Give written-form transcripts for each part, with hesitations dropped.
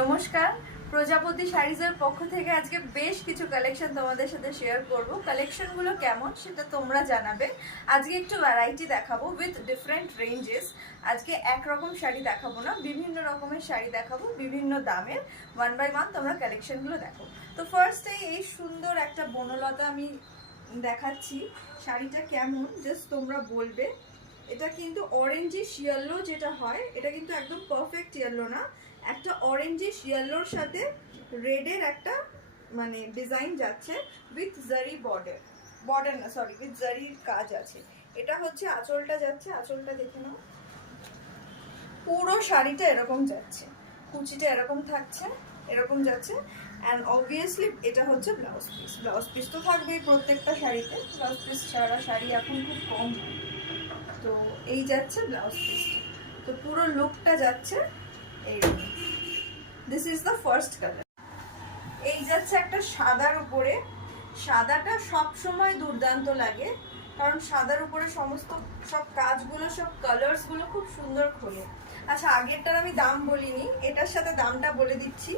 নমস্কার, প্রজাপতি শাড়িজের পক্ষ থেকে আজকে বেশ কিছু কালেকশন তোমাদের সাথে শেয়ার করব। কালেকশনগুলো কেমন সেটা তোমরা জানাবে। আজকে একটু ভ্যারাইটি দেখাবো উইথ ডিফারেন্ট রেঞ্জেস। আজকে একরকম শাড়ি দেখাবো না, বিভিন্ন রকমের শাড়ি দেখাবো, বিভিন্ন দামের। ওয়ান বাই ওয়ান তোমরা কালেকশনগুলো দেখো। তো ফার্স্টে এই সুন্দর একটা বনলতা আমি দেখাচ্ছি। শাড়িটা কেমন জাস্ট তোমরা বলবে। এটা কিন্তু অরেঞ্জিশ ইয়েলো যেটা হয়, এটা কিন্তু একদম পারফেক্ট ইয়েলো না, একটা অরেঞ্জিশ ইয়েলোর সাথে রেডের একটা মানে ডিজাইন যাচ্ছে উইথ জারি বর্ডার না সরি উইথ জারির কাজ আছে। এটা হচ্ছে আঁচলটা যাচ্ছে, আঁচলটা দেখে নাও। পুরো শাড়িটা এরকম যাচ্ছে, কুচিটা এরকম থাকছে, এরকম যাচ্ছে। অ্যান্ড অবভিয়াসলি এটা হচ্ছে ব্লাউজ পিস তো থাকবেই প্রত্যেকটা শাড়িতে। ব্লাউজ পিস ছাড়া শাড়ি এখন খুব কম হয়। তো এই যাচ্ছে ব্লাউজ পিসটা। তো পুরো লুকটা যাচ্ছে এইরকম। This is the first colour. এই যাচ্ছে একটা সাদার উপরে। সাদাটা সব সময় দুর্দান্ত লাগে, কারণ সাদার উপরে সমস্ত সব কাজগুলো, সব কালার্সগুলো খুব সুন্দর খোলে। আচ্ছা, আগেরটার আমি দাম বলিনি, এটার সাথে দামটা বলে দিচ্ছি।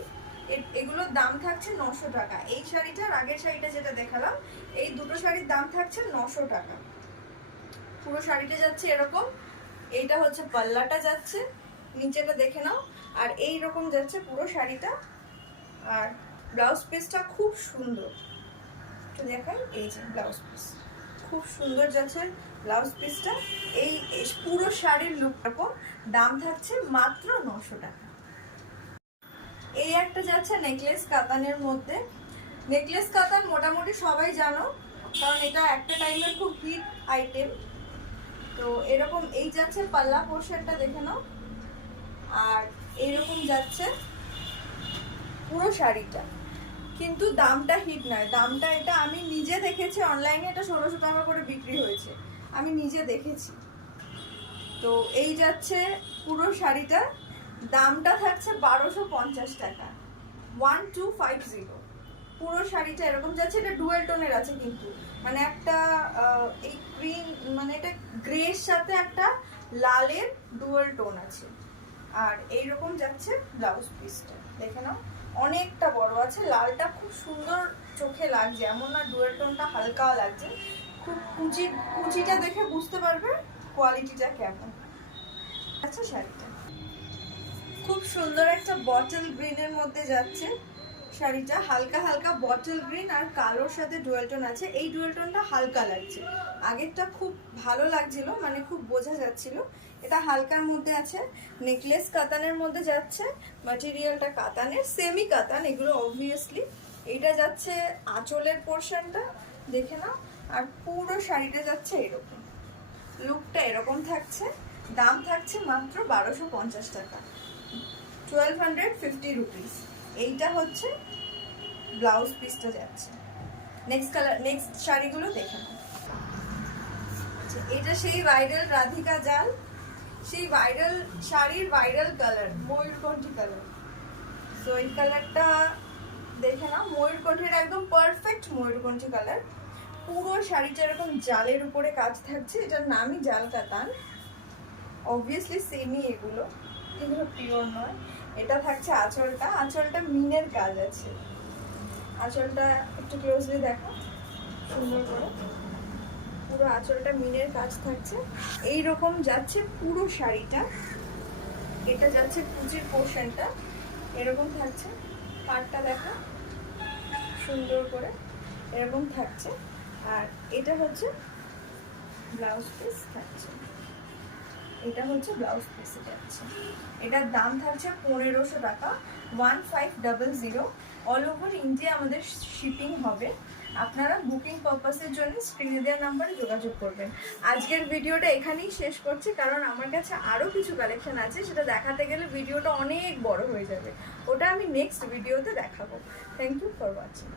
এগুলোর দাম থাকছে 900 টাকা। এই শাড়িটার আগের শাড়িটা যেটা দেখালাম, এই দুটো শাড়ির দাম থাকছে 900 টাকা। পুরো শাড়িটা যাচ্ছে এরকম। এইটা হচ্ছে পাল্লাটা যাচ্ছে, নিচেটা দেখে নাও। আর এই রকম যাচ্ছে পুরো শাড়িটা। আর ব্লাউজ পিসটা খুব সুন্দর, একটু দেখাই। এই যে ব্লাউজ পিস খুব সুন্দর যাচ্ছে ব্লাউজ পিসটা। এই পুরো শাড়ির লুকটা দাম থাকছে মাত্র 900 টাকা। এই একটা যাচ্ছে নেকলেস কাতানের মধ্যে। নেকলেস কাতান মোটামুটি সবাই জানো, কারণ এটা একটা টাইমের খুব হিট আইটেম। তো এরকম এই যাচ্ছে পাল্লা পোর্শনটা দেখে নাও। আর এইরকম যাচ্ছে পুরো শাড়িটা। কিন্তু দামটা হিট নয়, দামটা এটা আমি নিজে দেখেছি অনলাইনে, এটা 1600 টাকা করে বিক্রি হয়েছে, আমি নিজে দেখেছি। তো এই যাচ্ছে পুরো শাড়িটা, দামটা থাকছে 1250 টাকা, 1250। পুরো শাড়িটা এরকম যাচ্ছে। এটা ডুয়েল টোনের আছে কিন্তু, মানে একটা এই গ্রিন, মানে এটা গ্রের সাথে একটা লালের ডুয়েল টোন আছে। আর এইরকম যাচ্ছে ব্লাউজ পিসটা দেখে নাও, অনেকটা বড় আছে। লালটা খুব সুন্দর চোখে লাগছে, এমন না ডুয়েল টোনটা হালকা লাগছে। খুব কুচিটা দেখে বুঝতে পারবে কোয়ালিটিটা কেমন। আচ্ছা, শাড়িটা খুব সুন্দর একটা বটল গ্রিনের মধ্যে যাচ্ছে। শাড়িটা হালকা হালকা বটল গ্রিন আর কালোর সাথে ডুয়েল টোন আছে। এই ডুয়েল টোনটা হালকা লাগছে, আগেরটা খুব ভালো লাগছিল, মানে খুব বোঝা যাচ্ছিল। এটা হালকার মধ্যে আছে। নেকলেস কাতানের মধ্যে যাচ্ছে, ম্যাটেরিয়ালটা কাতানের, সেমি কাতান এগুলো অবভিয়াসলি। এইটা যাচ্ছে আঁচলের পোর্শনটা দেখে নাও। আর পুরো শাড়িটা যাচ্ছে এরকম, লুকটা এরকম থাকছে। দাম থাকছে মাত্র 1250 টাকা, 1250 রুপিস। এইটা হচ্ছে ব্লাউজ পিসটা যাচ্ছে। নেক্সট কালার, নেক্সট শাড়িগুলো দেখে নাও। এটা সেই ভাইরাল রাধিকা জাল, সেই ভাইরাল শাড়ির ভাইরাল কালার ময়ূরকণ্ঠী কালার। তো এই কালারটা দেখে নাও, ময়ূরকণ্ঠীর একদম পারফেক্ট ময়ূরকণ্ঠী কালার। পুরো শাড়িটা এরকম জালের উপরে কাজ থাকছে, এটার নামই জাল কাতান। অবভিয়াসলি সেমি, এগুলো পিওর নয়। এটা থাকছে আঁচলটা, আঁচলটা মিনের কাজ আছে। আঁচলটা একটু ক্লোজলি দেখো সুন্দর করে, পুরো আঁচলটা মিনের কাজ থাকছে। এই রকম যাচ্ছে পুরো শাড়িটা। এটা যাচ্ছে কুচির পোর্শনটা, এরকম থাকছে। পাড়টা দেখো সুন্দর করে এরকম থাকছে। আর এটা হচ্ছে ব্লাউজ পিস থাকছে, এটা হচ্ছে ব্লাউজ পিসে যাচ্ছে। এটার দাম থাকছে 1500 টাকা, 1500। অল ওভার ইন্ডিয়া আমাদের শিপিং হবে। আপনারা বুকিং পারপাসের জন্য স্ক্রিনে দেওয়া নাম্বারে যোগাযোগ করবেন। আজকের ভিডিওটা এখানেই শেষ করছি, কারণ আমার কাছে আরও কিছু কালেকশন আছে, সেটা দেখাতে গেলে ভিডিওটা অনেক বড় হয়ে যাবে। ওটা আমি নেক্সট ভিডিওতে দেখাবো। Thank you for watching.